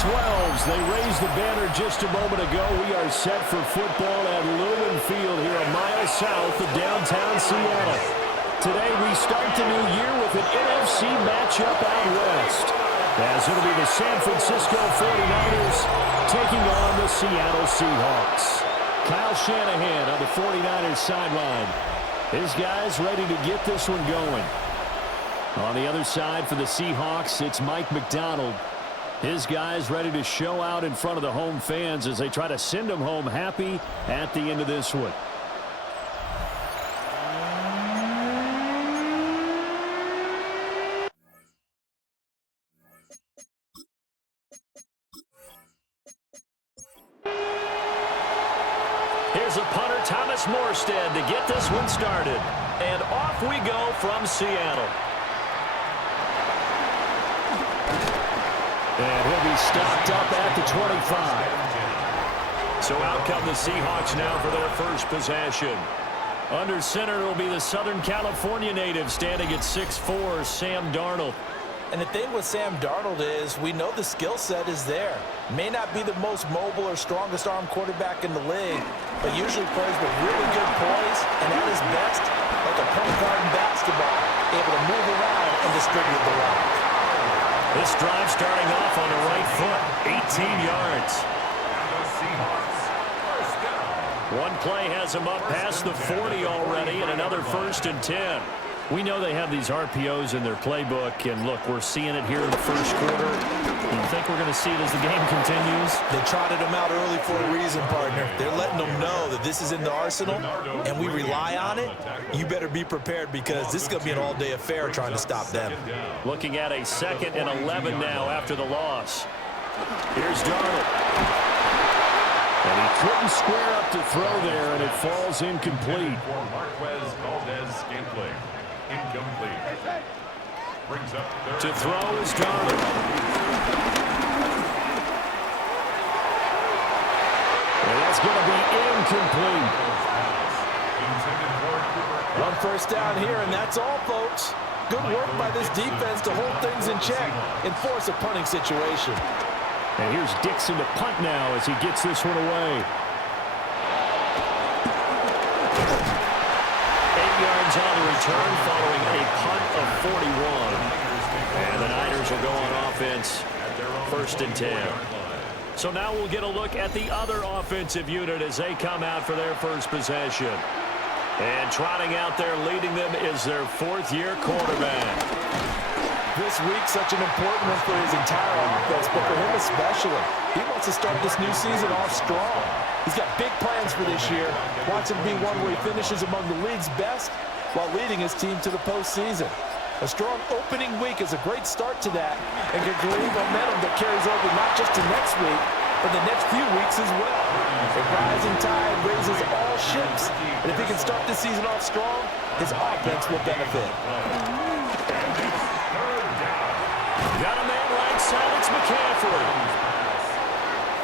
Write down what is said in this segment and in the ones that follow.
12s. They raised the banner just a moment ago. We are set for football at Lumen Field here a mile south of downtown Seattle. Today we start the new year with an NFC matchup out west, as it'll be the San Francisco 49ers taking on the Seattle Seahawks. Kyle Shanahan on the 49ers sideline. His guys ready to get this one going. On the other side for the Seahawks, it's Mike McDonald. His guys ready to show out in front of the home fans as they try to send them home happy at the end of this one. Here's a punter, Thomas Morstead, to get this one started. And off we go from Seattle. And he'll be stopped up at the 25. So out come the Seahawks now for their first possession. Under center will be the Southern California native standing at 6'4", Sam Darnold. And the thing with Sam Darnold is we know the skill set is there. May not be the most mobile or strongest arm quarterback in the league, but usually plays with really good poise and at his best, like a point guard in basketball, able to move around and distribute the rock. This drive starting off on the right foot, 18 yards. One play has him up past the 40 already, and another 1st and 10. We know they have these RPOs in their playbook, and look, we're seeing it here in the first quarter. You think we're going to see it as the game continues? They trotted them out early for a reason, partner. They're letting them know that this is in the arsenal, and we rely on it. You better be prepared because this is going to be an all-day affair trying to stop them. Looking at a 2nd and 11 now after the loss. Here's Darnold. And he couldn't square up to throw there, and it falls incomplete. To throw is Darnold. And that's going to be incomplete. One first down here, and that's all, folks. Good work by this defense to hold things in check and force a punting situation. And here's Dixon to punt now as he gets this one away. 8 yards on the return following a punt of 41. And the Niners will go on offense, 1st and 10. So now we'll get a look at the other offensive unit as they come out for their first possession. And trotting out there leading them is their 4th-year quarterback. This week, such an important one for his entire offense, but for him especially. He wants to start this new season off strong. He's got big plans for this year. Wants him to be one where he finishes among the league's best while leading his team to the postseason. A strong opening week is a great start to that and can create momentum that carries over not just to next week, but the next few weeks as well. A rising tide raises all ships, and if he can start this season off strong, his offense will benefit. Got a man right side, it's McCaffrey.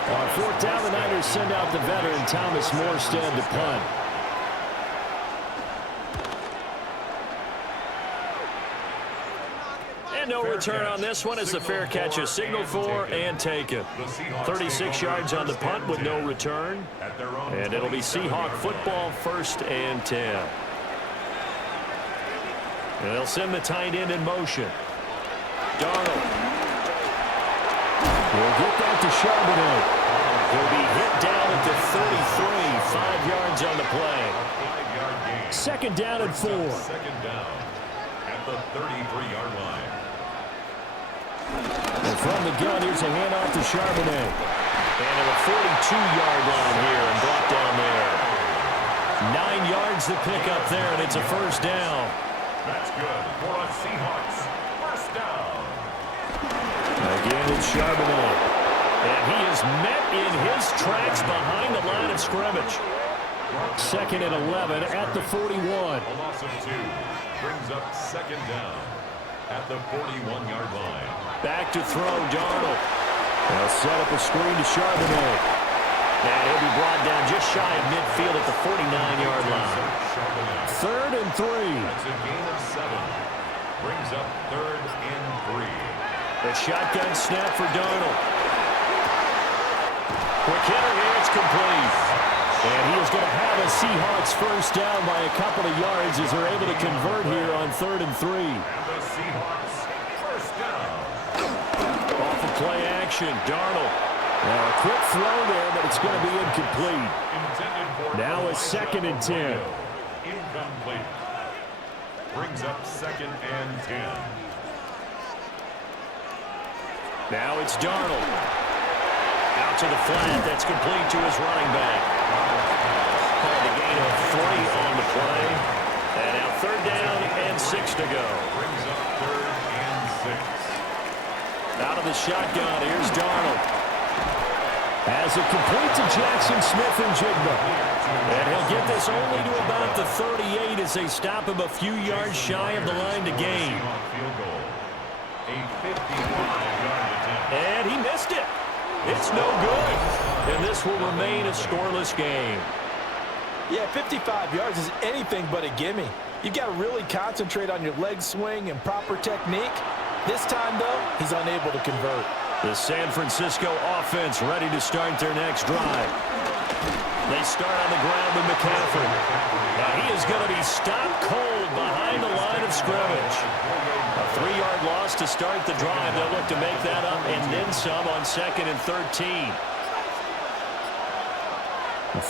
On 4th down, the Niners send out the veteran Thomas Morstead to punt. And no return on this one as the fair catch is signaled for and taken. 36 yards on the punt with no return. And it'll be Seahawk football, 1st and 10. And they'll send the tight end in motion. Darnold. He'll get that to Charbonnet. He'll be hit down at the 33, 5 yards on the play. 2nd down and 4. 2nd down at the 33-yard line. And from the gun, here's a handoff to Charbonnet. And at the 42-yard line here and brought down there. 9 yards to pick up there, and it's a 1st down. That's good for a Seahawks 1st down. Again, it's Charbonnet. And he is met in his tracks behind the line of scrimmage. 2nd and 11 at the 41. A loss of 2 brings up 2nd down at the 41-yard line. Back to throw, Darnold. They'll set up a screen to Charbonnet. And he'll be brought down just shy of midfield at the 49-yard line. 3rd and 3. That's a gain of 7. Brings up 3rd and 3. The shotgun snap for Darnold. Quick hitter here, it's complete. And he is going to have a Seahawks first down by a couple of yards as they're able to convert here on 3rd and 3. And the Seahawks first down. Off of play action, Darnold. Now a quick throw there, but it's going to be incomplete. Now a 2nd and 10. Incomplete. Brings up 2nd and 10. Now it's Darnold. Out to the flat. That's complete to his running back. Called a gain of 3 on the play. And now 3rd down and 6 to go. Brings up 3rd and 6. Out of the shotgun, here's Darnold. Has it complete to Jackson Smith and Jigba. And he'll get this only to about the 38 as they stop him a few yards shy of the line to gain. Field goal. A 55-yard attempt. And he missed it. It's no good. And this will remain a scoreless game. Yeah, 55 yards is anything but a gimme. You've got to really concentrate on your leg swing and proper technique. This time, though, he's unable to convert. The San Francisco offense ready to start their next drive. They start on the ground with McCaffrey. Now he is going to be stopped cold behind the line of scrimmage. A 3-yard loss to start the drive. They'll look to make that up and then some on 2nd and 13.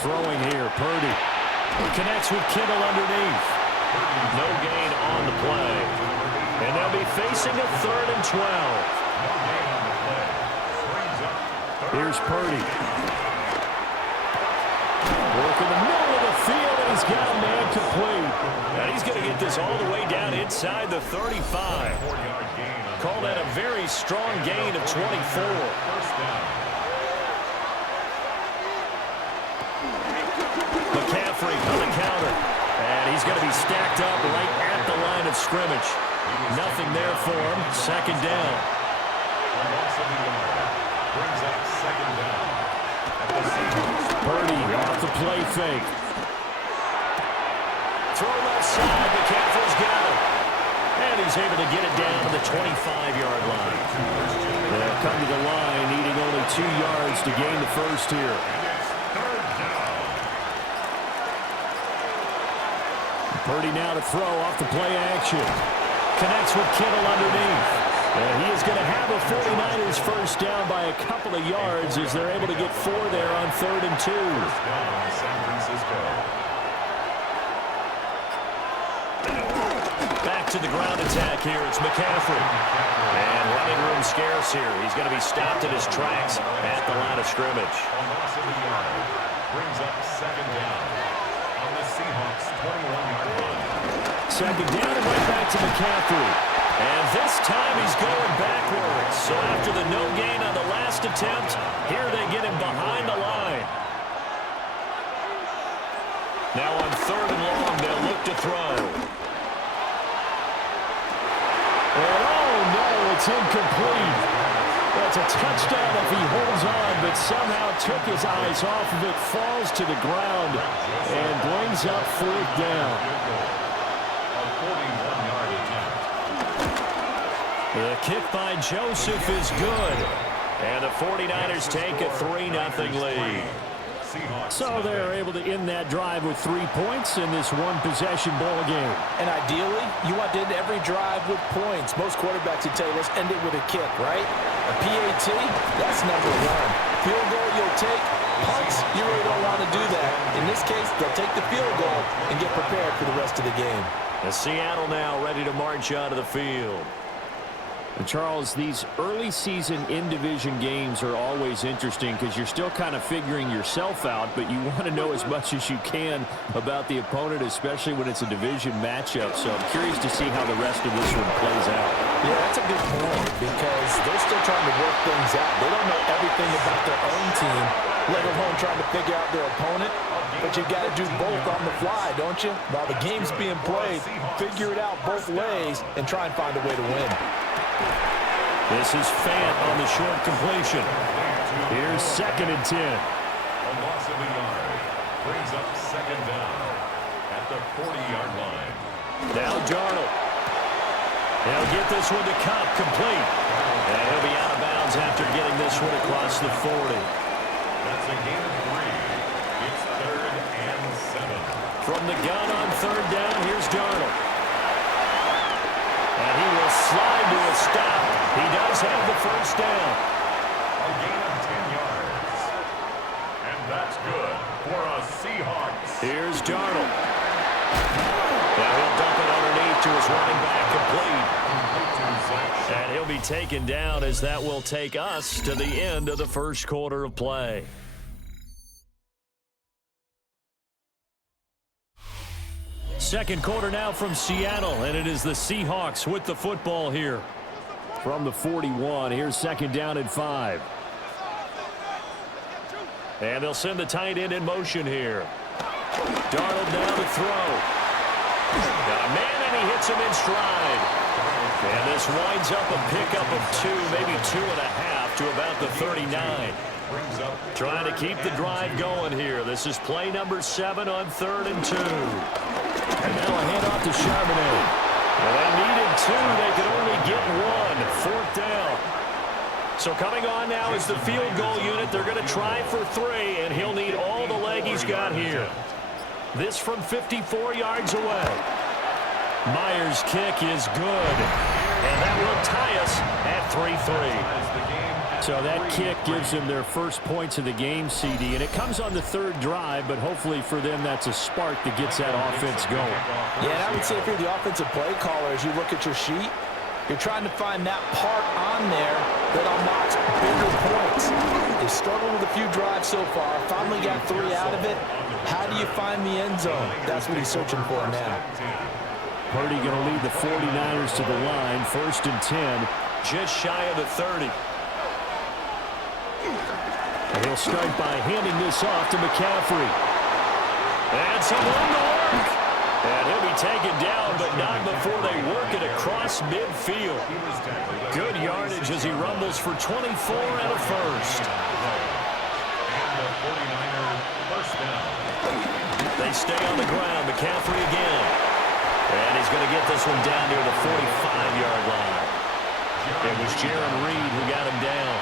Throwing here, Purdy. Connects with Kittle underneath. No gain on the play. And they'll be facing a 3rd and 12. Here's Purdy. Work in the middle of the field, and he's got a man complete. And he's going to get this all the way down inside the 35. Call that a very strong gain of 24. McCaffrey on the counter. And he's going to be stacked up right at the line of scrimmage. Nothing there for him. 2nd down. Brings up 2nd down. Purdy off the play fake. Throw left side. McCaffrey's got it. And he's able to get it down to the 25-yard line. They'll come to the line, needing only 2 yards to gain the first here. Purdy now to throw off the play action. Connects with Kittle underneath. And he is going to have a 49ers first down by a couple of yards as they're able to get 4 there on 3rd and 2. San Francisco. Back to the ground attack here. It's McCaffrey. And running room scarce here. He's going to be stopped in his tracks at the line of scrimmage. A loss of a yard. Brings up 2nd down on the Seahawks 21-yard line. 2nd down and right back to McCaffrey. And this time he's going backwards. So after the no gain on the last attempt, here they get him behind the line. Now on 3rd and long, they'll look to throw. And oh no, it's incomplete. That's a touchdown if he holds on, but somehow took his eyes off of it, falls to the ground, and brings up 4th down. A 41-yard attempt. The kick by Joseph is good. And the 49ers take a 3-0 lead. So they're able to end that drive with 3 points in this one-possession ball game. And ideally, you want to end every drive with points. Most quarterbacks would tell you, let's end it with a kick, right? A PAT, that's number 1. Field goal you'll take. Punts, you really don't want to do that. In this case, they'll take the field goal and get prepared for the rest of the game. And Seattle now ready to march onto the field. And Charles, these early season in-division games are always interesting because you're still kind of figuring yourself out, but you want to know as much as you can about the opponent, especially when it's a division matchup. So I'm curious to see how the rest of this one plays out. Yeah, that's a good point because they're still trying to work things out. They don't know everything about their own team, let alone trying to figure out their opponent. But you got to do both on the fly, don't you? While the game's being played, figure it out both ways and try and find a way to win. This is Fant on the short completion. Here's 2nd and 10. A loss of a yard. Brings up 2nd down at the 40-yard line. Now Darnold. They'll get this one to Cup complete. And he'll be out of bounds after getting this one across the 40. That's a gain of 3. It's 3rd and 7. From the gun on 3rd down, here's Darnold. And he will slide to a stop. He does have the 1st down. A gain of 10 yards. And that's good for a Seahawks. Here's Darnold. Now he'll dump it underneath to his running back, complete. And he'll be taken down as that will take us to the end of the 1st quarter of play. Second quarter now from Seattle, and it is the Seahawks with the football here. From the 41, here's 2nd down and 5. And they'll send the tight end in motion here. Darnold down to throw. Got a man, and he hits him in stride. And this winds up a pickup of 2, maybe 2.5 to about the 39. Trying to keep the drive going here. This is play number 7 on 3rd and 2. And now a handoff to Charbonnet. Well, they needed 2. They could only get 1. 4th down. So coming on now is the field goal unit. They're going to try for 3, and he'll need all the leg he's got here. This from 54 yards away. Myers' kick is good. And that will tie us at 3-3. So that kick gives them their first points of the game, CD. And it comes on the 3rd drive, but hopefully for them that's a spark that gets that offense going. Yeah, and I would say if you're the offensive play caller, as you look at your sheet, you're trying to find that part on there that unlocks bigger points. They struggled with a few drives so far, finally got 3 out of it. How do you find the end zone? That's what he's searching for now. Purdy going to lead the 49ers to the line. 1st and 10, just shy of the 30. And he'll start by handing this off to McCaffrey. And someone to work. And he'll be taken down, but not before they work it across midfield. Good yardage as he rumbles for 24 and a 1st. They stay on the ground. McCaffrey again. And he's going to get this one down near the 45-yard line. It was Jaron Reed who got him down.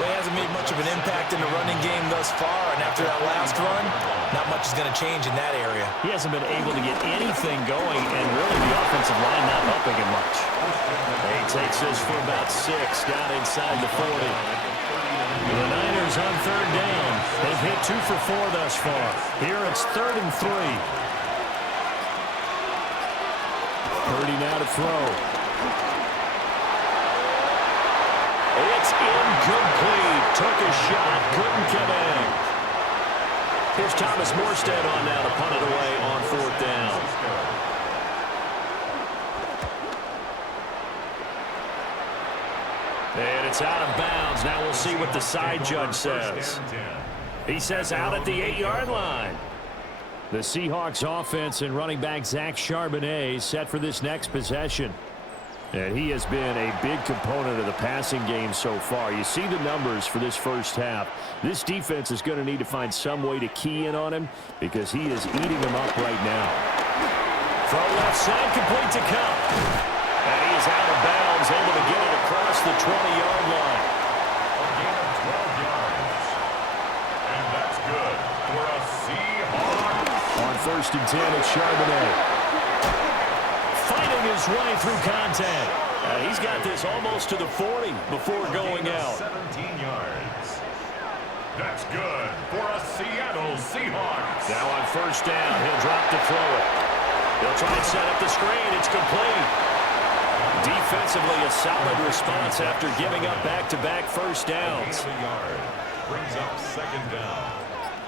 Well, he hasn't made much of an impact in the running game thus far, and after that last run, not much is going to change in that area. He hasn't been able to get anything going, and really the offensive line not helping him much. He takes this for about 6 down inside the 40. The Niners on 3rd down. They've hit 2 for 4 thus far. Here it's 3rd and 3. Purdy now to throw. It's incomplete. Took a shot. Couldn't come in. Here's Thomas Morstead on now to punt it away on 4th down. And it's out of bounds. Now we'll see what the side judge says. He says out at the 8-yard line. The Seahawks offense and running back Zach Charbonnet set for this next possession. And he has been a big component of the passing game so far. You see the numbers for this 1st half. This defense is going to need to find some way to key in on him because he is eating them up right now. Throw left side, complete to Cup. And he is out of bounds, able to get it across the 20-yard line. A gain of 12 yards. And that's good for a Seahawks. On 1st and 10, it's Charbonnet. Fighting his way through contact. He's got this almost to the 40 before going out. 17 yards. That's good for a Seattle Seahawks. Now on 1st down, he'll drop to throw it. He'll try and set up the screen. It's complete. Defensively, a solid response after giving up back-to-back 1st downs. Brings up 2nd down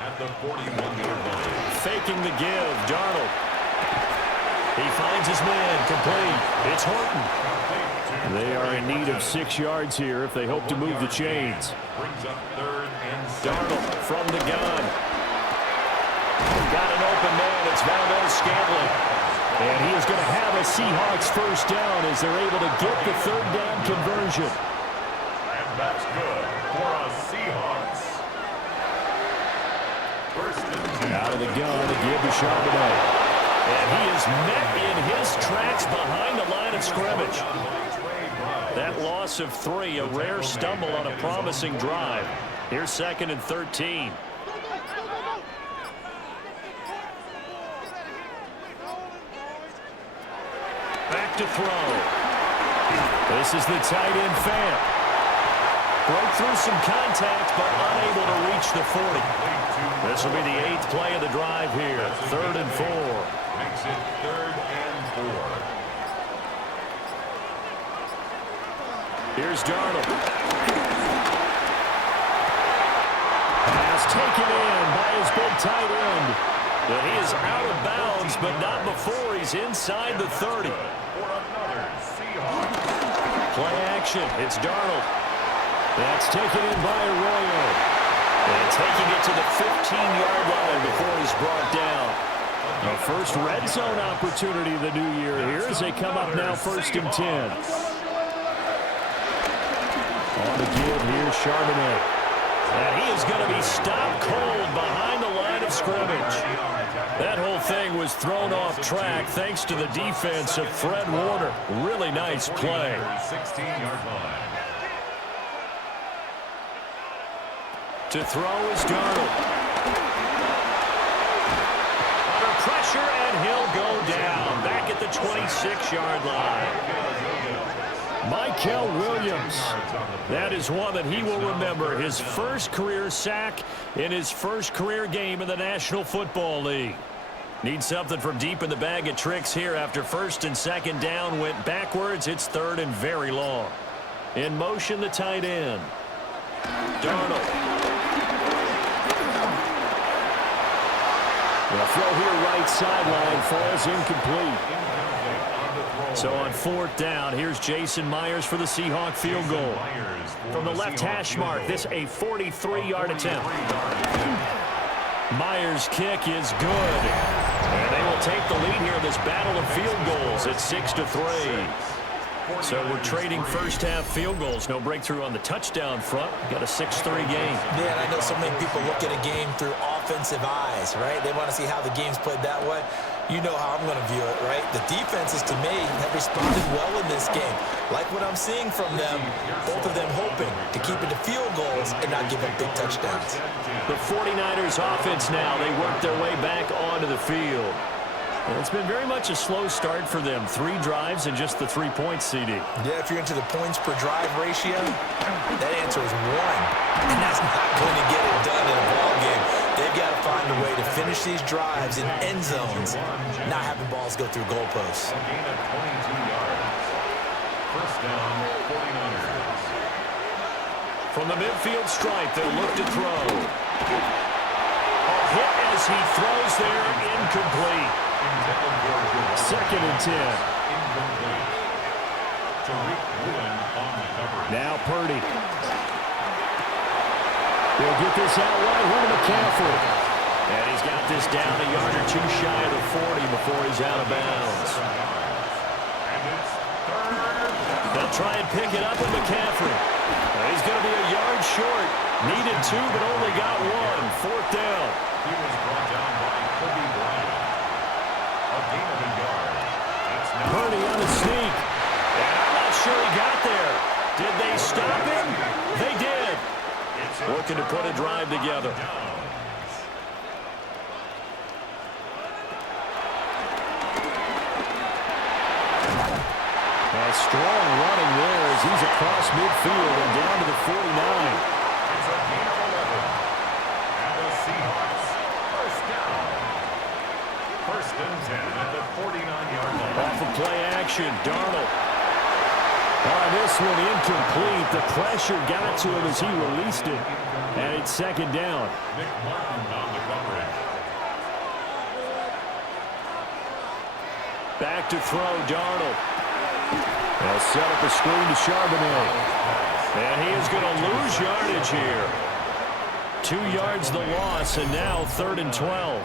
at the 41-yard line. Faking the give, Darnold. He finds his man, complete. It's Horton. They are in need of 6 yards here if they hope to move the chains. Brings up 3rd and 7. Darnold from the gun. Got an open man. It's Valdez-Scantling. And he is going to have a Seahawks 1st down as they're able to get the 3rd down conversion. And that's good for a Seahawks. 1st and 10. Out of the gun to give to Charbonnet. And he is met in his tracks behind the line of scrimmage. That loss of 3, a rare stumble on a promising drive. Here's 2nd and 13. Back to throw. This is the tight end Fant. Broke through some contact, but unable to reach the 40. This will be the 8th play of the drive here. 3rd and 4. Makes it 3rd and 4. Here's Darnold. Pass taken in by his big tight end. But he is out of bounds, but not before he's inside the 30. For another Seahawks. Play action. It's Darnold. That's taken in by Arroyo. And taking it to the 15-yard line before he's brought down. The first red zone opportunity of the new year here as they come up now 1st and 10. On the give, here's Charbonnet. And he is going to be stopped cold behind the line of scrimmage. That whole thing was thrown off track thanks to the defense of Fred Warner. Really nice play. 16-yard line. To throw is Darnold. Under pressure, and he'll go down. Back at the 26-yard line. Michael Williams. That is one that he will remember. His first career sack in his first career game in the National Football League. Needs something from deep in the bag of tricks here after 1st and 2nd down went backwards. It's 3rd and very long. In motion, the tight end. Darnold. The throw here right sideline falls incomplete. So on 4th down, here's Jason Myers for the Seahawk field goal. From the left hash mark, this a 43-yard attempt. Myers' kick is good. And they will take the lead here in this battle of field goals at 6-3. So we're trading first-half field goals. No breakthrough on the touchdown front. Got a 6-3 game. Yeah, and I know so many people look at a game through offensive eyes, right? They want to see how the game's played that way. You know how I'm going to view it, right? The defenses, to me, have responded well in this game. Like what I'm seeing from them, both of them hoping to keep it to field goals and not give up big touchdowns. The 49ers offense now, they work their way back onto the field. And it's been very much a slow start for them. 3 drives and just the 3 points, CD. Yeah, if you're into the points per drive ratio, that answer is 1. And that's not going to get it done in a ball game. They've got to find a way to finish these drives in end zones, not having balls go through goalposts. A gain of 22 yards. First down, 49ers. From the midfield stripe, they'll look to throw. A hit as he throws there, incomplete. 2nd and 10. Incomplete. Tariq Woolen on the coverage. Now Purdy. He'll get this out wide. Run to McCaffrey. And he's got this down a yard or 2 shy of the 40 before he's out of bounds. And it's 3rd. They'll try and pick it up with McCaffrey. He's going to be a yard short. Needed 2, but only got 1. 4th down. He was brought down by Kobe Bryant. A gain of a yard. That's now Purdy on the sneak. And I'm not sure he got there. Did they stop him? They did. Looking to put a drive together. A strong running there as he's across midfield and down to the 49. It's a gain of 11. And the Seahawks, first down. 1st and 10 at the 49-yard line. Off of play action, Darnold. This one incomplete. The pressure got to him as he released it. And it's 2nd down. Nick Martin on the coverage. Back to throw, Darnold. They'll set up a screen to Charbonnet. And he is going to lose yardage here. 2 yards the loss, and now 3rd and 12.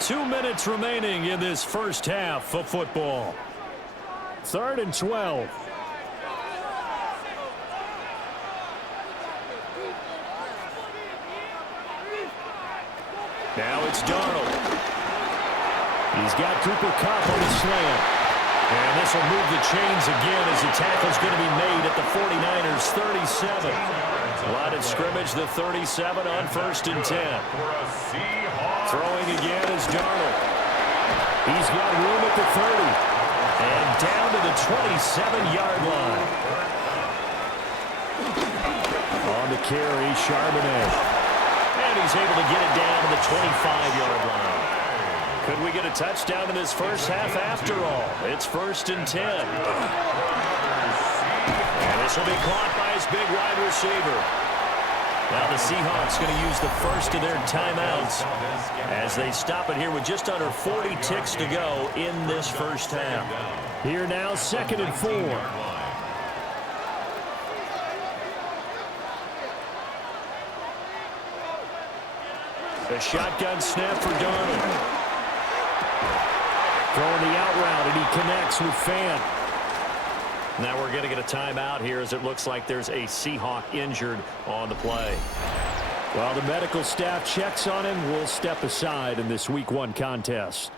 2 minutes remaining in this first half of football. 3rd and 12. Now it's Darnold. He's got Cooper Kupp on the slant. And this will move the chains again as the tackle's going to be made at the 49ers' 37. Line of scrimmage, the 37 on 1st and 10. Throwing again is Darnold. He's got room at the 30. And down to the 27-yard line. On the carry, Charbonnet. And he's able to get it down to the 25-yard line. Could we get a touchdown in this first half after all? It's 1st and 10. And this will be caught by his big wide receiver. Now the Seahawks going to use the first of their timeouts as they stop it here with just under 40 ticks to go in this first half. Here now, 2nd and 4. A shotgun snap for Darnold. Throwing the out route, and he connects with Fan. Now we're going to get a timeout here as it looks like there's a Seahawk injured on the play. While the medical staff checks on him, we'll step aside in this Week 1 contest.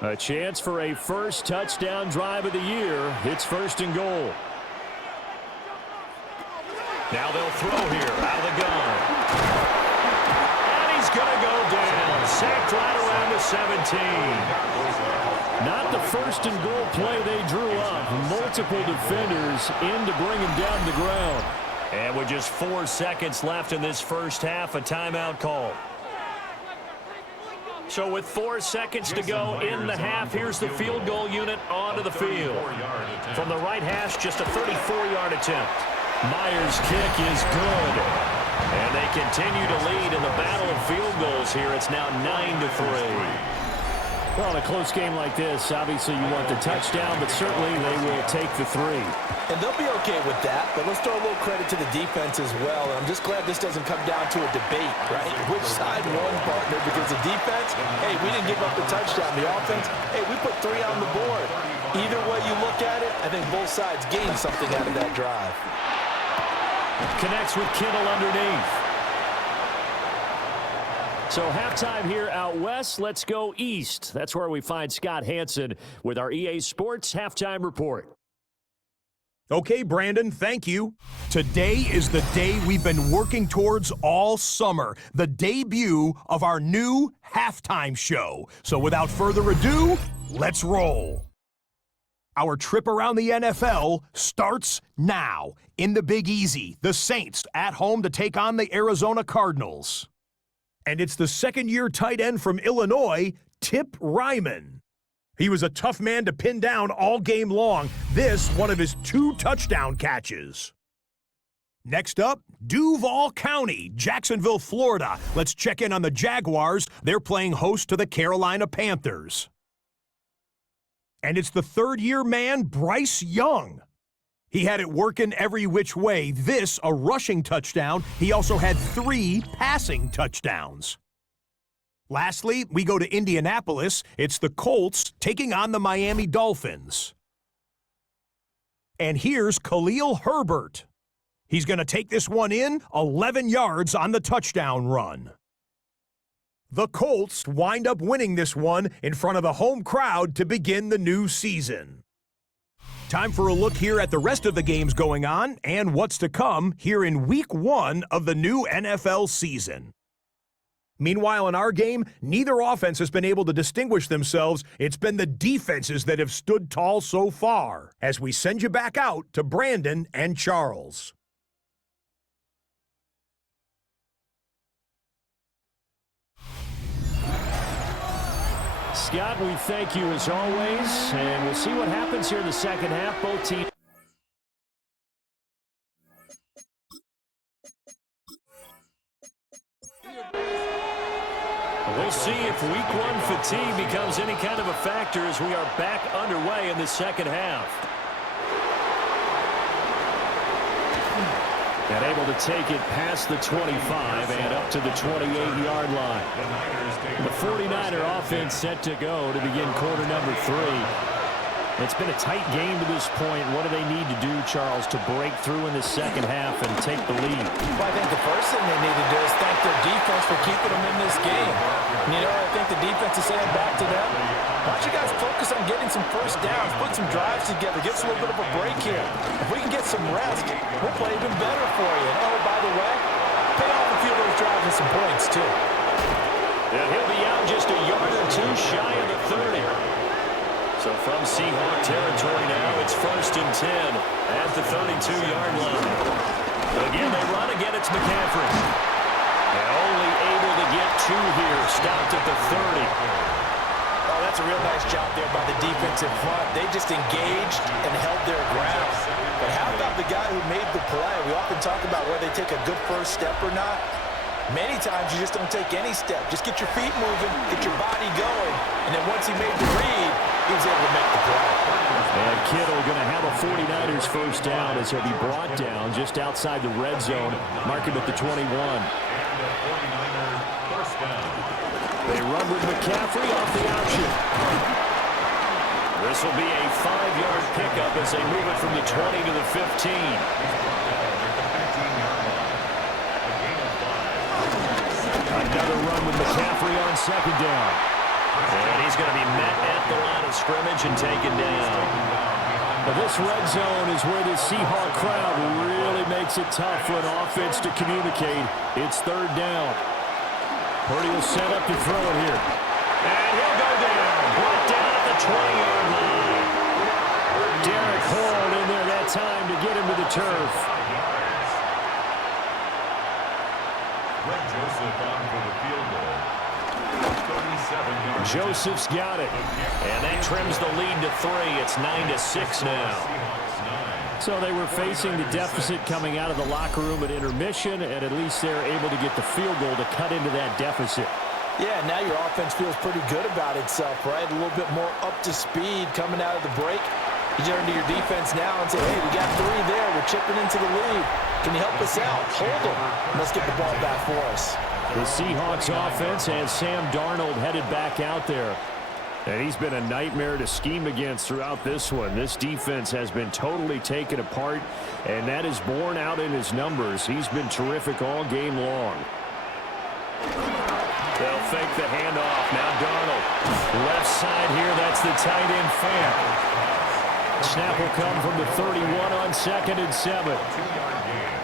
A chance for a first touchdown drive of the year. It's 1st and goal. Now they'll throw here out of the gun. And he's going to go down. Sacked right around the 17. Not the 1st and goal play they drew up. Multiple defenders in to bring him down to the ground. And with just 4 seconds left in this first half, a timeout call. So with 4 seconds to go in the half, here's the field goal unit onto the field. From the right hash, just a 34-yard attempt. Myers' kick is good. And they continue to lead in the battle of field goals here. It's now 9-3. Well, in a close game like this, obviously you want the touchdown, but certainly they will take the 3. And they'll be okay with that, but let's throw a little credit to the defense as well. And I'm just glad this doesn't come down to a debate, right? Which side won, partner? Because the defense, hey, we didn't give up the touchdown. The offense, hey, we put 3 on the board. Either way you look at it, I think both sides gained something out of that drive. Connects with Kittle underneath. So halftime here out west. Let's go east. That's where we find Scott Hansen with our EA Sports Halftime Report. Okay, Brandon, thank you. Today is the day we've been working towards all summer, the debut of our new halftime show. So without further ado, let's roll. Our trip around the NFL starts now. In the Big Easy, the Saints at home to take on the Arizona Cardinals. And it's the 2nd-year tight end from Illinois, Tip Ryman. He was a tough man to pin down all game long. This, one of his 2 touchdown catches. Next up, Duval County, Jacksonville, Florida. Let's check in on the Jaguars. They're playing host to the Carolina Panthers. And it's the 3rd-year man, Bryce Young. He had it working every which way. This, a rushing touchdown. He also had 3 passing touchdowns. Lastly, we go to Indianapolis. It's the Colts taking on the Miami Dolphins. And here's Khalil Herbert. He's going to take this one in, 11 yards on the touchdown run. The Colts wind up winning this one in front of the home crowd to begin the new season. Time for a look here at the rest of the games going on and what's to come here in Week 1 of the new NFL season. Meanwhile, in our game, neither offense has been able to distinguish themselves. It's been the defenses that have stood tall so far. As we send you back out to Brandon and Charles. Scott, we thank you as always, and we'll see what happens here in the second half. Both teams. We'll see if Week 1 fatigue becomes any kind of a factor as we are back underway in the second half. And able to take it past the 25 and up to the 28-yard line. The 49er offense set to go to begin quarter number 3. It's been a tight game to this point. What do they need to do, Charles, to break through in the second half and take the lead? Well, I think the first thing they need to do is thank their defense for keeping them in this game. You know, I think the defense is saying back to them, why don't you guys focus on getting some first downs, put some drives together, get us a little bit of a break here. If we can get some rest, we'll play even better for you. And oh, by all the way. Pay off a few of those drives with some points, too. And he'll be out just a yard or two shy of the 30. So from Seahawk territory now, it's 1st and 10 at the 32-yard line. Again, they run again. It's McCaffrey. And only able to get 2 here. Stopped at the 30. Oh, that's a real nice job there by the defense in front. They just engaged and held their ground. But how about the guy who made the play? We often talk about whether they take a good first step or not. Many times you just don't take any step. Just get your feet moving, get your body going, and then once he made the read, he was able to make the play. And Kittle going to have a 49ers first down as he'll be brought down just outside the red zone, marking at the 21. They run with McCaffrey off the option. This will be a 5-yard pickup as they move it from the 20 to the 15. Another run with McCaffrey on 2nd down. And he's going to be met at the line of scrimmage and taken down. But this red zone is where the Seahawk crowd really makes it tough for an offense to communicate. It's 3rd down. Purdy will set up to throw it here. And he'll go down. Brought down at the 20-yard line. Derek Hall in there that time to get him to the turf. Joseph's got it. And that trims the lead to 3. It's 9-6 now. So they were facing the deficit coming out of the locker room at intermission, and at least they're able to get the field goal to cut into that deficit. Yeah, now your offense feels pretty good about itself, right? A little bit more up to speed coming out of the break. You turn to your defense now and say, hey, we got 3 there. We're chipping into the lead. Can you help us out? Hold them. Let's get the ball back for us. The Seahawks offense has Sam Darnold headed back out there. And he's been a nightmare to scheme against throughout this one. This defense has been totally taken apart, and that is borne out in his numbers. He's been terrific all game long. They'll fake the handoff. Now Darnold. Left side here, that's the tight end Fant. Snap will come from the 31 on 2nd and 7. Two-yard gain.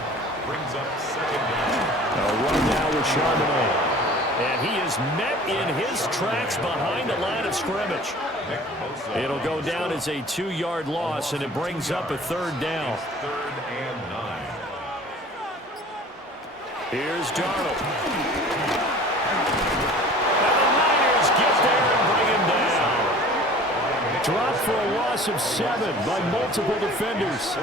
Brings up 2nd down. A run now with Charbonnet. And he is met in his tracks behind the line of scrimmage. It'll go down as a 2-yard loss, and it brings up a 3rd down. 3rd and 9. Here's Darnold. And the Niners get there and bring him down. Dropped for a loss of 7 by multiple defenders.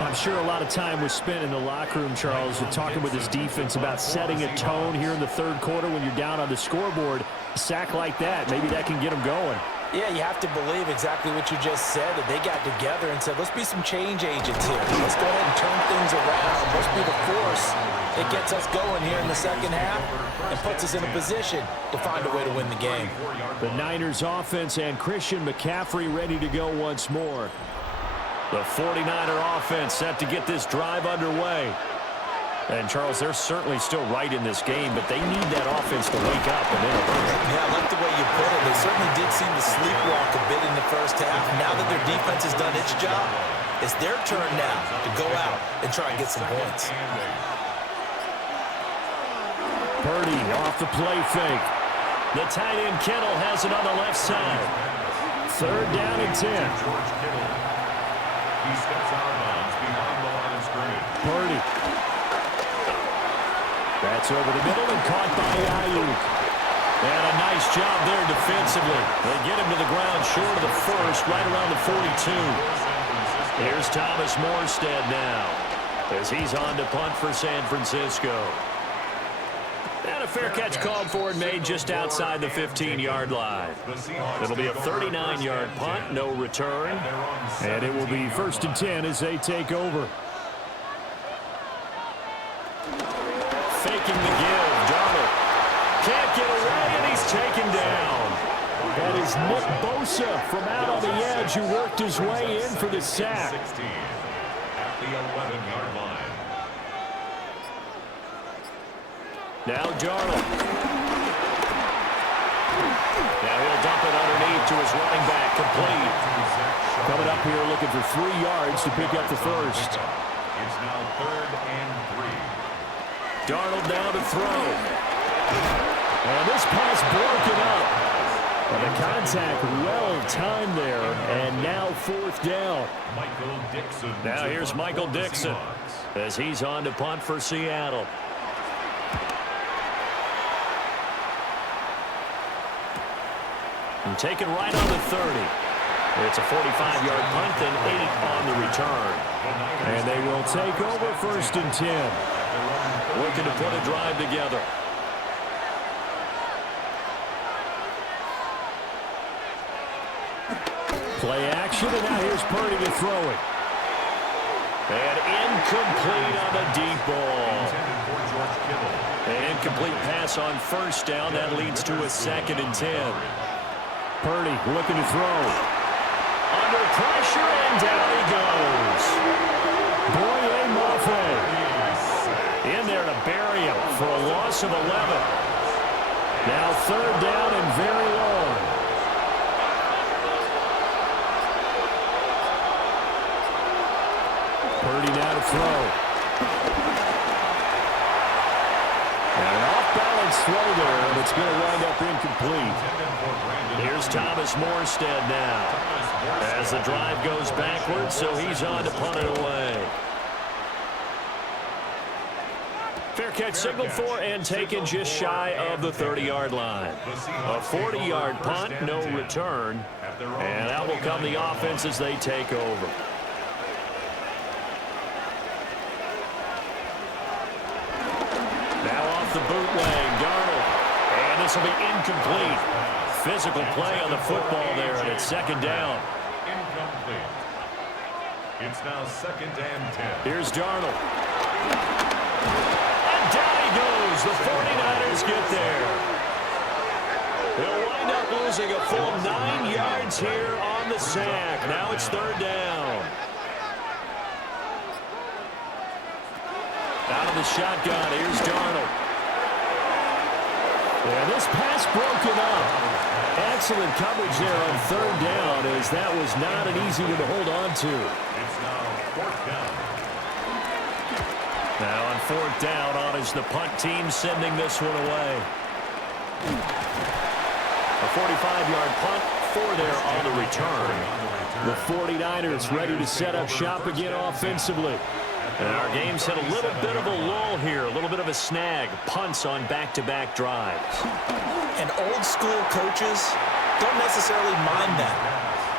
I'm sure a lot of time was spent in the locker room, Charles, with talking with his defense about setting a tone here in the 3rd quarter when you're down on the scoreboard. A sack like that, maybe that can get them going. Yeah, you have to believe exactly what you just said, that they got together and said, let's be some change agents here. Let's go ahead and turn things around. Let's be the force that gets us going here in the 2nd half and puts us in a position to find a way to win the game. The Niners offense and Christian McCaffrey ready to go once more. The 49er offense set to get this drive underway. And, Charles, they're certainly still right in this game, but they need that offense to wake up and in a hurry. Yeah, I like the way you put it. They certainly did seem to sleepwalk a bit in the 1st half. Now that their defense has done its job, it's their turn now to go out and try and get some points. Purdy off the play fake. The tight end Kittle has it on the left side. 3rd down and 10. George Kittle. He steps out of bounds behind the line of scrimmage. Purdy. That's over the middle and caught by Ayuk. And a nice job there defensively. They get him to the ground short of the 1st, right around the 42. Here's Thomas Morstead now as he's on to punt for San Francisco. And a fair catch called for and made just outside the 15-yard line. It'll be a 39-yard punt, no return. And it will be 1st and 10 as they take over. Faking the give, Darnold can't get away, and he's taken down. That is Nick Bosa from out on the edge who worked his way in for the sack. 16 at the 11-yard line. Now Darnold. Now he'll dump it underneath to his running back, complete. Coming up here looking for 3 yards to pick up the 1st. It's now 3rd and 3. Darnold now to throw. And this pass broken up. And the contact well timed there, and now 4th down. Michael Dixon. Now here's Michael Dixon as he's on to punt for Seattle. And taken right on the 30. It's a 45-yard punt and 8 on the return. And they will take over 1st and 10. Looking to put a drive together. Play action, and now here's Purdy to throw it. And incomplete on the deep ball. An incomplete pass on 1st down. That leads to a 2nd and 10. Purdy looking to throw. Under pressure, and down he goes. Boye Mafe in there to bury him for a loss of 11. Now 3rd down and very long. Purdy now to throw. And an off-balance throw there, and it's going to wind up incomplete. Here's Thomas Morstead now as the drive goes backwards, so he's on to punt it away. Fair catch signaled for and taken just shy of the 30-yard line. A 40-yard punt, no return, and that will come the offense as they take over. The bootleg, Darnold, and this will be incomplete. Physical play on the football there, and it's 2nd down. Incomplete. It's now 2nd and 10. Here's Darnold. And down he goes. The 49ers get there. They'll wind up losing a full 9 yards here on the sack. Now it's 3rd down. Out of the shotgun, here's Darnold. And this pass broken up. Excellent coverage there on 3rd down, as that was not an easy one to hold on to. It's now 4th down. Now on 4th down, on is the punt team sending this one away. A 45-yard punt, 4 there on the return. The 49ers ready to set up shop again offensively. And our game's had a little bit of a lull here, a little bit of a snag. Punts on back-to-back drives. And old-school coaches don't necessarily mind that.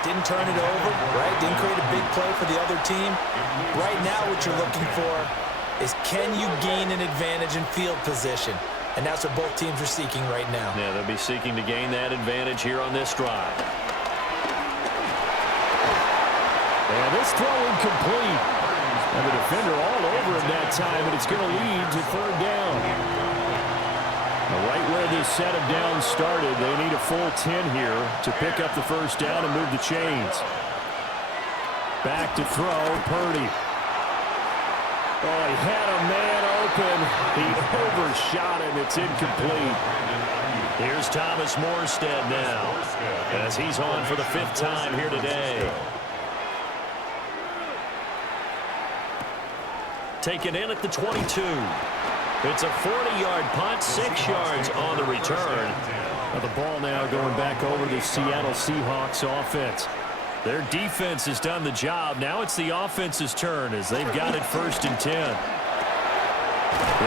Didn't turn it over, right? Didn't create a big play for the other team. Right now what you're looking for is, can you gain an advantage in field position? And that's what both teams are seeking right now. Yeah, they'll be seeking to gain that advantage here on this drive. And this throw incomplete. And the defender all over him that time, and it's going to lead to 3rd down. Now, right where this set of downs started, they need a full 10 here to pick up the 1st down and move the chains. Back to throw, Purdy. Oh, he had a man open. He overshot him. It's incomplete. Here's Thomas Morstead now as he's on for the 5th time here today. Taken in at the 22. It's a 40-yard punt, 6 yards on the return. Now the ball now going back over the Seattle Seahawks offense. Their defense has done the job. Now it's the offense's turn as they've got it 1st and 10.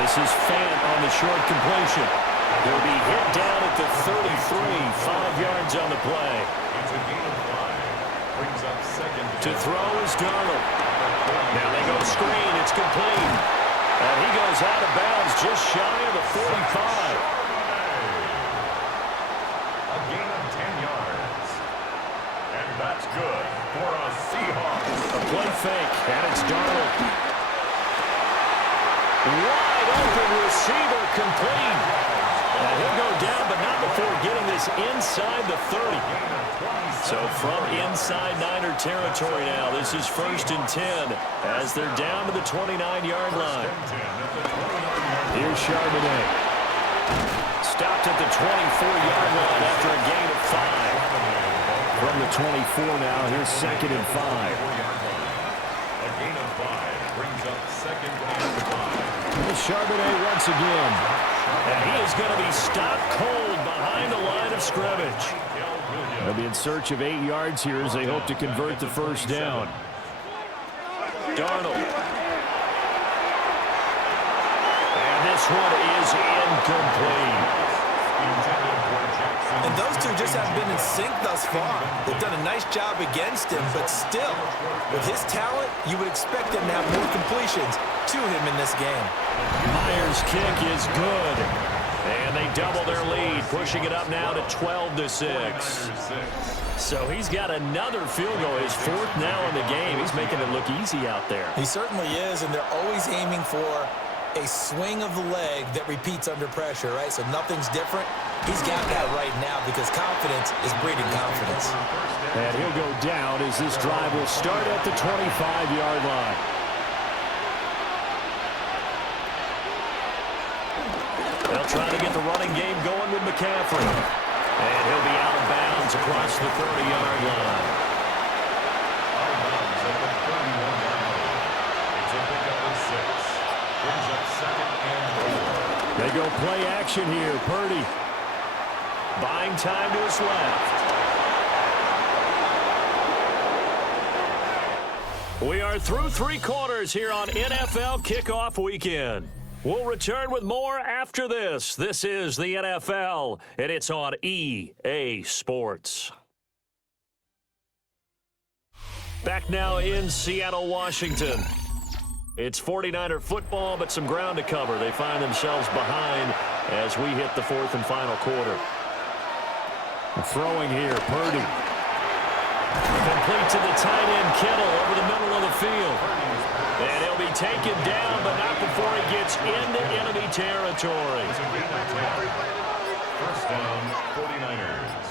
This is Fant on the short completion. He'll be hit down at the 33, 5 yards on the play. It's a gain of 5. Brings up 2nd. To throw is Darnold. Now they go screen. It's complete. And he goes out of bounds just shy of the 45. A gain of 10 yards. And that's good for a Seahawks. A play fake, and it's Darnold. Wide open receiver, complete. And he'll go down, but not before getting this inside the 30. So from inside Niner territory now, this is 1st and 10 as they're down to the 29-yard line. Here's Charbonnet. Stopped at the 24-yard line after a gain of 5. From the 24 now, here's 2nd and 5. A gain of 5 brings up 2nd and 5. Charbonnet once again. And he is going to be stopped cold behind the line of scrimmage. They'll be in search of 8 yards here as they hope to convert the first down. Darnold. And this one is incomplete. And those two just haven't been in sync thus far. They've done a nice job against him, but still, with his talent, you would expect him to have more completions to him in this game. Myers' kick is good. And they double their lead, pushing it up now to 12-6. So he's got another field goal. His 4th now in the game. He's making it look easy out there. He certainly is, and they're always aiming for a swing of the leg that repeats under pressure, right? So nothing's different. He's got that right now because confidence is breeding confidence. And he'll go down as this drive will start at the 25-yard line. They'll try to get the running game going with McCaffrey. And he'll be out of bounds across the 30-yard line. It's a pickup of 6. Brings up 2nd and 4. They go play action here. Purdy buying time to his left. We are through 3 quarters here on NFL Kickoff Weekend. We'll return with more after this. This is the NFL, and it's on EA Sports. Back now in Seattle, Washington. It's 49er football, but some ground to cover. They find themselves behind as we hit the 4th and final quarter. Throwing here, Purdy. Complete to the tight end, Kittle, over the middle of the field. And he'll be taken down, but not before he gets into enemy territory. First down, 49ers.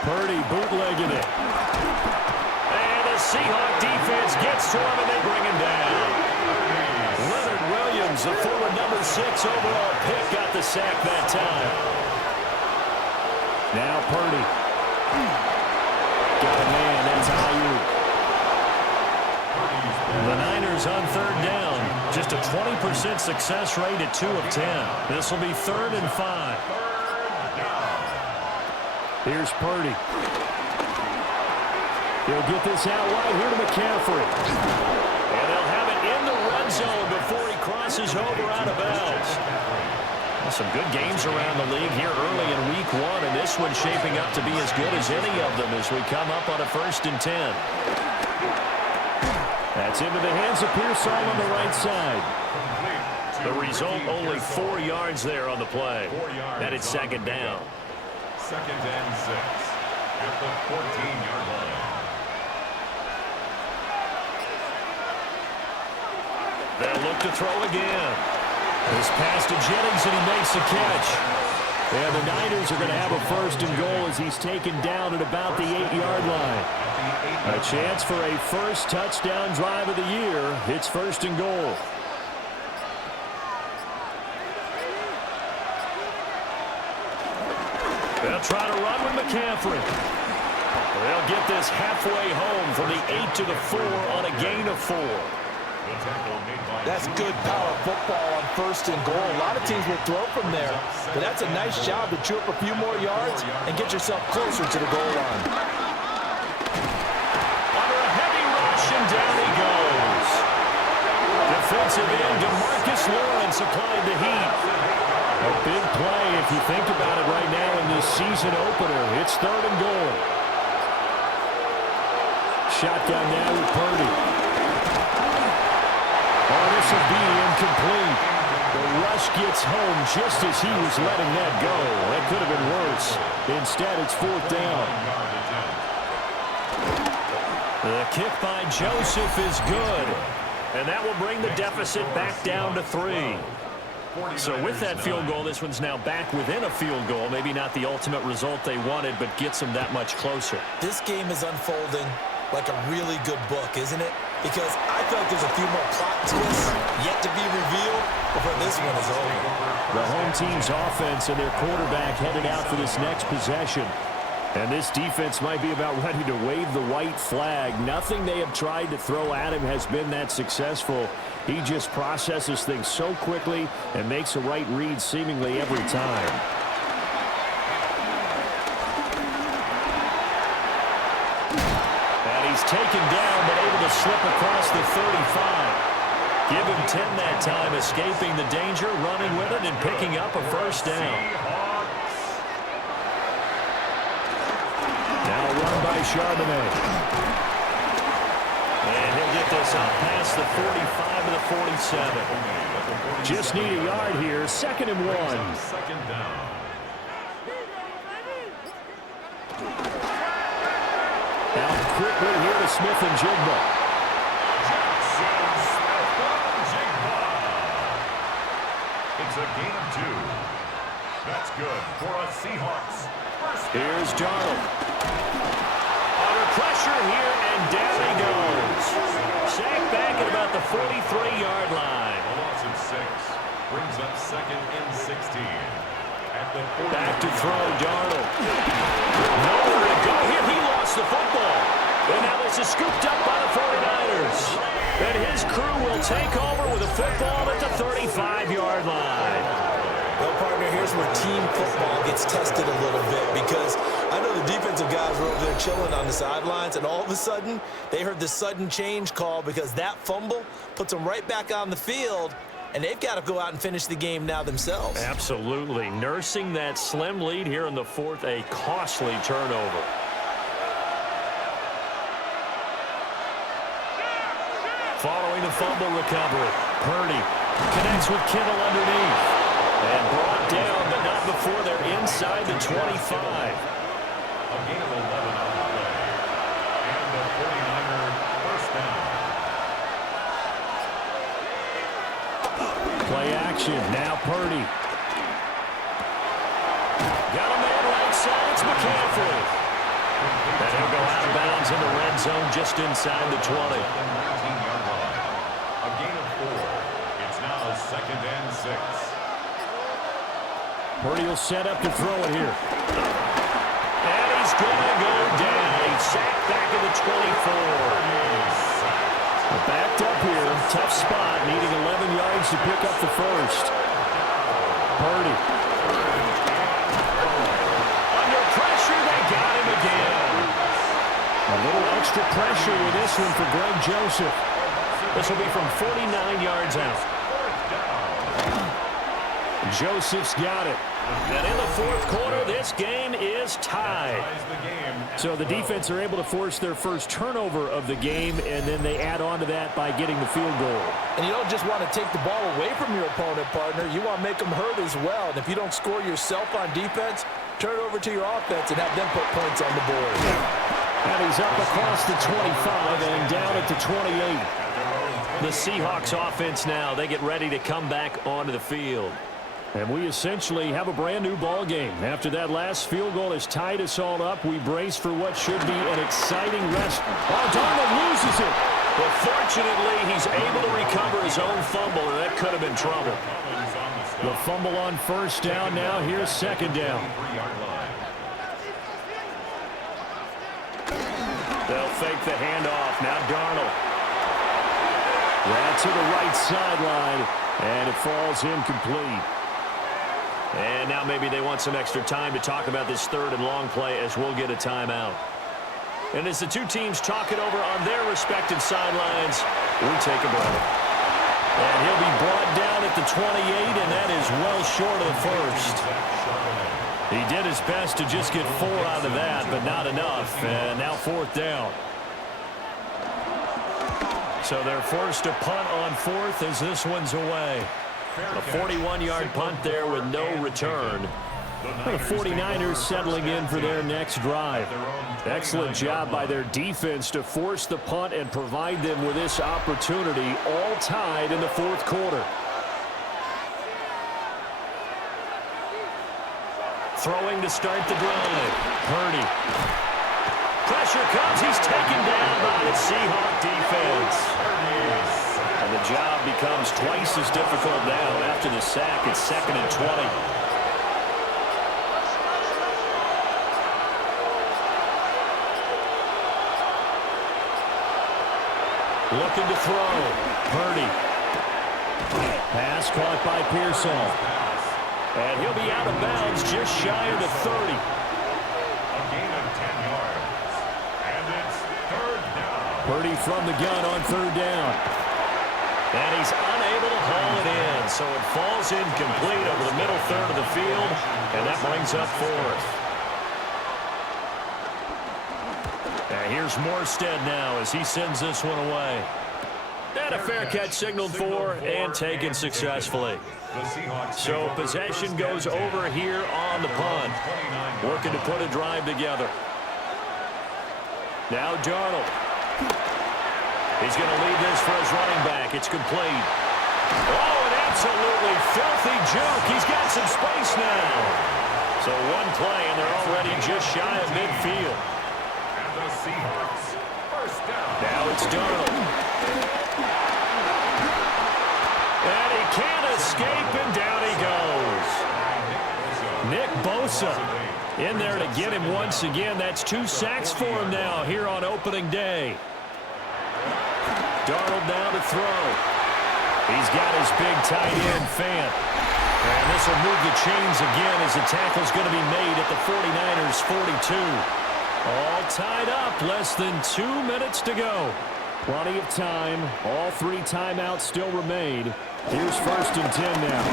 Purdy bootlegging it. And the Seahawks defense gets to him, and they bring him down. Leonard Williams, the former number 6 overall pick, got the sack that time. Now Purdy. Got a man, that's Ayuk. The Niners on 3rd down. Just a 20% success rate at 2 of 10. This will be 3rd and 5. Here's Purdy. He'll get this out wide here to McCaffrey. And they'll have it in the red zone before he crosses over out of bounds. Well, some good games around the league here early in week 1, and this one's shaping up to be as good as any of them as we come up on a 1st and 10. That's into the hands of Pearsall on the right side. The result, only 4 yards there on the play. That is 2nd down. 2nd and 6 at the 14-yard line. They'll look to throw again. This pass to Jennings, and he makes the catch. And the Niners are going to have a 1st and goal as he's taken down at about the 8-yard line. A chance for a first touchdown drive of the year. It's 1st and goal. They'll try to run with McCaffrey. They'll get this halfway home from the 8 to the 4 on a gain of 4. That's good power football on 1st and goal. A lot of teams will throw from there, but that's a nice job to chew up a few more yards and get yourself closer to the goal line. Under a heavy rush, and down he goes. Defensive end, DeMarcus Lawrence applied the heat. A big play if you think about it right now in this season opener. It's 3rd and goal. Shotgun now with Purdy. Oh, this will be incomplete. The rush gets home just as he was letting that go. That could have been worse. Instead, it's 4th down. The kick by Joseph is good. And that will bring the deficit back down to 3. So with that field goal, this one's now back within a field goal. Maybe not the ultimate result they wanted, but gets them that much closer. This game is unfolding like a really good book, isn't it? Because I feel like there's a few more plot twists yet to be revealed before this one is over. The home team's offense and their quarterback headed out for this next possession. And this defense might be about ready to wave the white flag. Nothing they have tried to throw at him has been that successful. He just processes things so quickly and makes a right read seemingly every time. And he's taken down but able to slip across the 35. Give him 10 that time, escaping the danger, running with it, and picking up a first down. Now run by Charbonnet. And he'll get this up past the 45 to the 47. Just need a yard here, 2nd and 1. Second down. Out quickly here to Smith and Jigba. It's a gain of 2. That's good for a Seahawks. Here's Darnold. Under pressure here, and down he goes. Sacked back at about the 43-yard line. A loss of 6 brings up 2nd and 16. At the 40. Back to throw, Darnold. Nowhere to go here. He lost the football. And now this is scooped up by the 49ers. And his crew will take over with a football at the 35-yard line. Well, partner, here's where team football gets tested a little bit, because I know the defensive guys were over there chilling on the sidelines, and all of a sudden, they heard the sudden change call because that fumble puts them right back on the field, and they've got to go out and finish the game now themselves. Absolutely. Nursing that slim lead here in the 4th, a costly turnover. Following the fumble recovery, Purdy connects with Kittle underneath. And brought down, but not before they're inside the 25. A gain of 11 on the play. And the 49er first down. Play action, now Purdy. Got a man right side, it's McCaffrey. And he'll go out of bounds in the red zone just inside the 20. 19-yard line. A gain of 4. It's now 2nd and 6. Purdy will set up to throw it here. And he's going to go down. He's sacked back at the 24. Backed up here. Tough spot. Needing 11 yards to pick up the first. Purdy. Under pressure. They got him again. A little extra pressure with this one for Greg Joseph. This will be from 49 yards out. Joseph's got it. And in the 4th quarter, this game is tied. So the defense are able to force their first turnover of the game, and then they add on to that by getting the field goal. And you don't just want to take the ball away from your opponent, partner. You want to make them hurt as well. And if you don't score yourself on defense, turn it over to your offense and have them put points on the board. And he's up across the 25 and down at the 28. The Seahawks offense now, they get ready to come back onto the field. And we essentially have a brand new ball game. After that last field goal has tied us all up, we brace for what should be an exciting rest. Oh, Darnold loses it. But fortunately, he's able to recover his own fumble, and that could have been trouble. The fumble on first down now. Here's 2nd down. They'll fake the handoff. Now Darnold. Right to the right sideline, and it falls incomplete. And now maybe they want some extra time to talk about this 3rd and long play, as we'll get a timeout. And as the two teams talk it over on their respective sidelines, we take a break. And he'll be brought down at the 28, and that is well short of the first. He did his best to just get 4 out of that, but not enough. And now 4th down. So they're forced to punt on 4th as this one's away. A 41-yard punt there with no return. The 49ers settling in for their next drive. Excellent job by their defense to force the punt and provide them with this opportunity, all tied in the 4th quarter. Throwing to start the drive. Purdy. Pressure comes. He's taken down by the Seahawks defense. And the job becomes twice as difficult now after the sack. It's 2nd and 20. Looking to throw. Purdy. Pass caught by Pearsall. And he'll be out of bounds just shy of the 30. A gain of 10 yards. And it's third down. Purdy from the gun on third down. And he's unable to haul it in, so it falls incomplete over the middle third of the field, and that brings up fourth. And here's Morstead now as he sends this one away. And a fair catch signaled for and taken successfully. So possession goes over here on the punt. Working to put a drive together. Now Darnold. He's going to lead this for his running back. It's complete. Oh, an absolutely filthy juke. He's got some space now. So one play, and they're already just shy of midfield. And the Seahawks, first down. Now it's Darnold. And he can't escape, and down he goes. Nick Bosa in there to get him once again. That's 2 sacks for him now here on opening day. Darnold now to throw. He's got his big tight end, Fant. And this will move the chains again as the tackle's going to be made at the 49ers' 42. All tied up, less than 2 minutes to go. Plenty of time. All 3 timeouts still remain. Here's first and 10 now.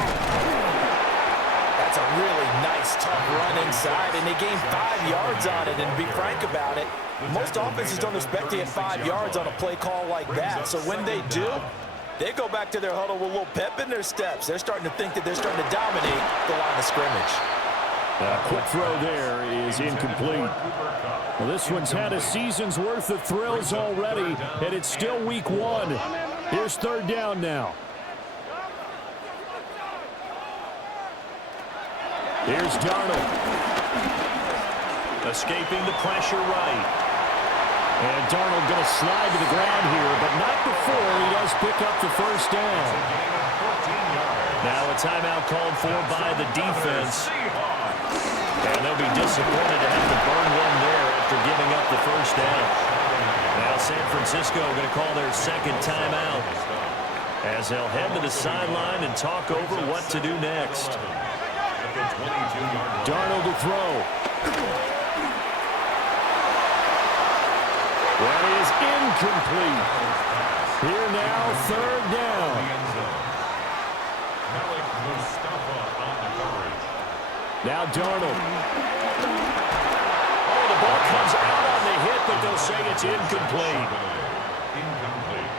That's a really nice, tough run inside, and they gained 5 yards on it. And to be frank about it, most offenses don't expect to get 5 yards on a play call like that. So when they do, they go back to their huddle with a little pep in their steps. They're starting to think that they're starting to dominate the line of scrimmage. A quick throw there is incomplete. Well, this one's had a season's worth of thrills already, and it's still week 1. Here's third down now. Here's Darnold. Escaping the pressure right. And Darnold going to slide to the ground here, but not before he does pick up the first down. Now a timeout called for by the defense. And they'll be disappointed to have to burn one there after giving up the first down. Now San Francisco going to call their second timeout as they'll head to the sideline and talk over what to do next. Darnold to throw. That is incomplete. Here now, third down. Now Darnold. Oh, the ball comes out on the hit, but they'll say it's incomplete. Incomplete.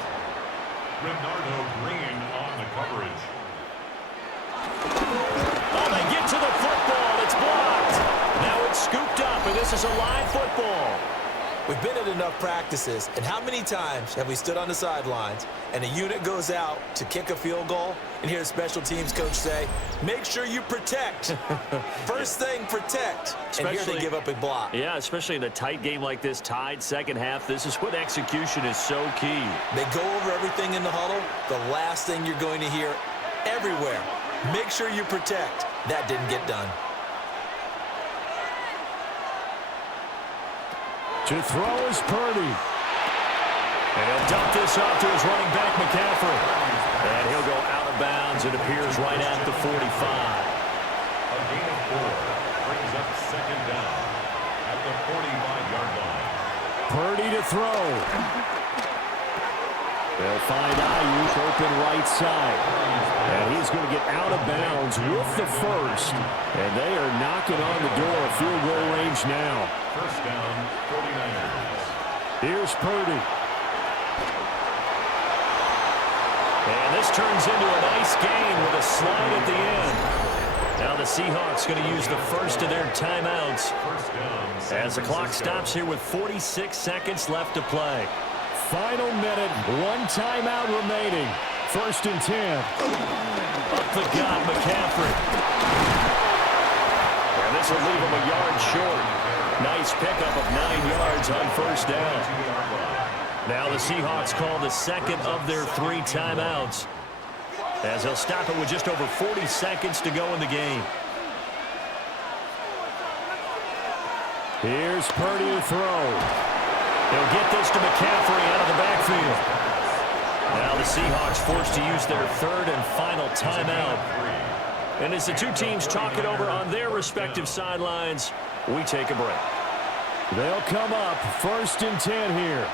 Renardo Green on the coverage. Oh, they get to the football. It's blocked. Now it's scooped up, and this is a live football. We've been at enough practices, and how many times have we stood on the sidelines and a unit goes out to kick a field goal and hear a special teams coach say, make sure you protect. First thing, protect. And here they give up a block. Yeah, especially in a tight game like this, tied second half, this is when execution is so key. They go over everything in the huddle. The last thing you're going to hear everywhere, make sure you protect. That didn't get done. To throw is Purdy. And he'll dump this off to his running back, McCaffrey. And he'll go out of bounds. It appears right at the 45. A gain of 4 brings up second down at the 45-yard line. Purdy to throw. They'll find Ayuk open right side. And he's going to get out of bounds with the first. And they are knocking on the door of field goal range now. First down, 49ers. Here's Purdy. And this turns into a nice gain with a slide at the end. Now the Seahawks going to use the first of their timeouts First down, as the clock stops here with 46 seconds left to play. Final minute, 1 timeout remaining. First and 10. Up the gut, McCaffrey. And this will leave him a yard short. Nice pickup of 9 yards on first down. Now the Seahawks call the second of their 3 timeouts as they'll stop it with just over 40 seconds to go in the game. Here's Purdy to throw. He'll get this to McCaffrey out of the backfield. Now the Seahawks forced to use their third and final timeout. And as the two teams talk it over on their respective sidelines, we take a break. They'll come up 1st and 10 here.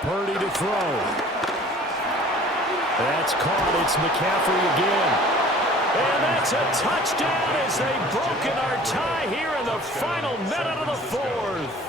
Purdy to throw. That's caught. It's McCaffrey again. And that's a touchdown as they've broken our tie here in the final minute of the 4th.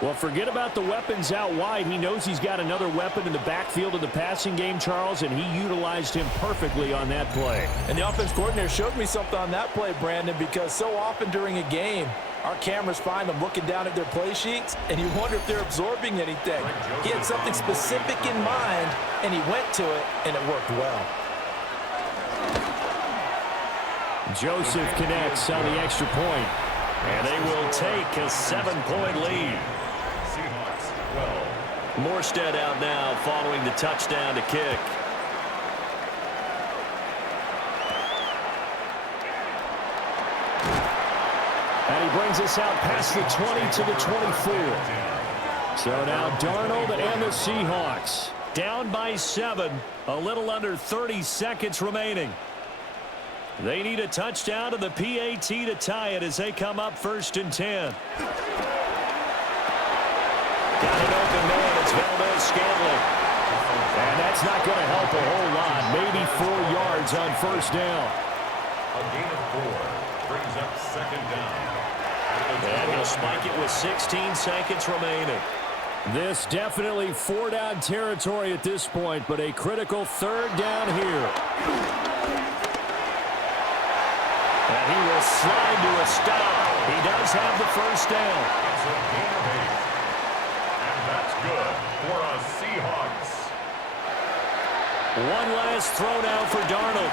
Well, forget about the weapons out wide. He knows he's got another weapon in the backfield of the passing game, Charles, and he utilized him perfectly on that play. And the offense coordinator showed me something on that play, Brandon, because so often during a game, our cameras find them looking down at their play sheets, and you wonder if they're absorbing anything. He had something specific in mind, and he went to it, and it worked well. Joseph connects on the extra point, and they will take a 7-point lead. Morstead out now following the touchdown to kick. And he brings us out past the 20 to the 24. So now Darnold and the Seahawks down by 7, a little under 30 seconds remaining. They need a touchdown to the PAT to tie it as they come up 1st and 10. Got an open man. It's Valdez-Scantling. And that's not going to help a whole lot. Maybe 4 yards on 1st down. A gain of 4 brings up 2nd down. And he'll spike it with 16 seconds remaining. This definitely 4-down territory at this point, but a critical 3rd down here. And he will slide to a stop. He does have the 1st down. It's a gain of 8. And that's good for a Seahawks. One last throw now for Darnold.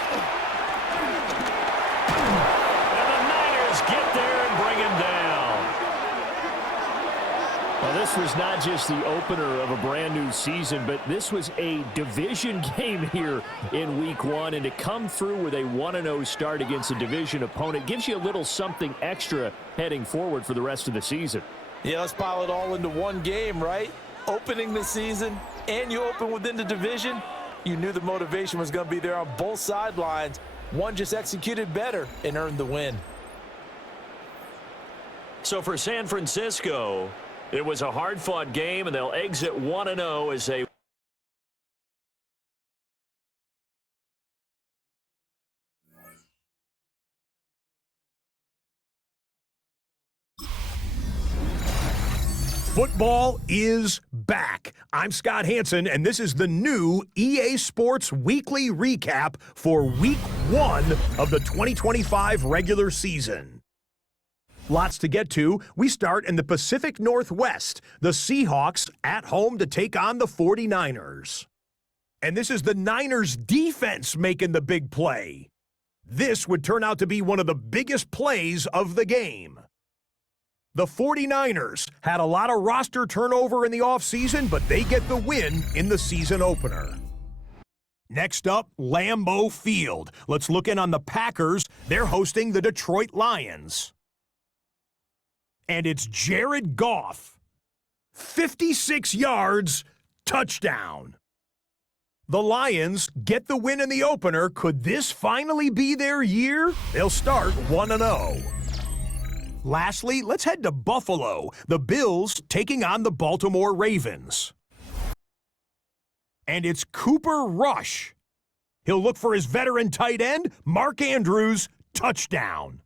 And the Niners get there and bring him down. Well, this was not just the opener of a brand-new season, but this was a division game here in Week 1. And to come through with a 1-0 start against a division opponent gives you a little something extra heading forward for the rest of the season. Yeah, let's pile it all into one game, right? Opening the season, and you open within the division. You knew the motivation was going to be there on both sidelines. One just executed better and earned the win. So for San Francisco, it was a hard-fought game, and they'll exit 1-0 as they Football is back. I'm Scott Hansen, and this is the new EA Sports Weekly Recap for Week 1 of the 2025 regular season. Lots to get to. We start in the Pacific Northwest. The Seahawks at home to take on the 49ers. And this is the Niners defense making the big play. This would turn out to be one of the biggest plays of the game. The 49ers had a lot of roster turnover in the offseason, but they get the win in the season opener. Next up, Lambeau Field. Let's look in on the Packers. They're hosting the Detroit Lions. And it's Jared Goff. 56 yards, touchdown. The Lions get the win in the opener. Could this finally be their year? They'll start 1-0. Lastly, let's head to Buffalo. The Bills taking on the Baltimore Ravens. And it's Cooper Rush. He'll look for his veteran tight end, Mark Andrews, touchdown.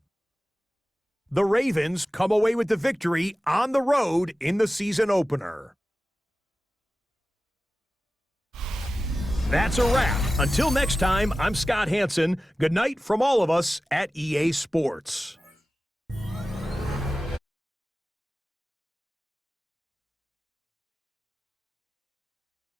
The Ravens come away with the victory on the road in the season opener. That's a wrap. Until next time, I'm Scott Hansen. Good night from all of us at EA Sports.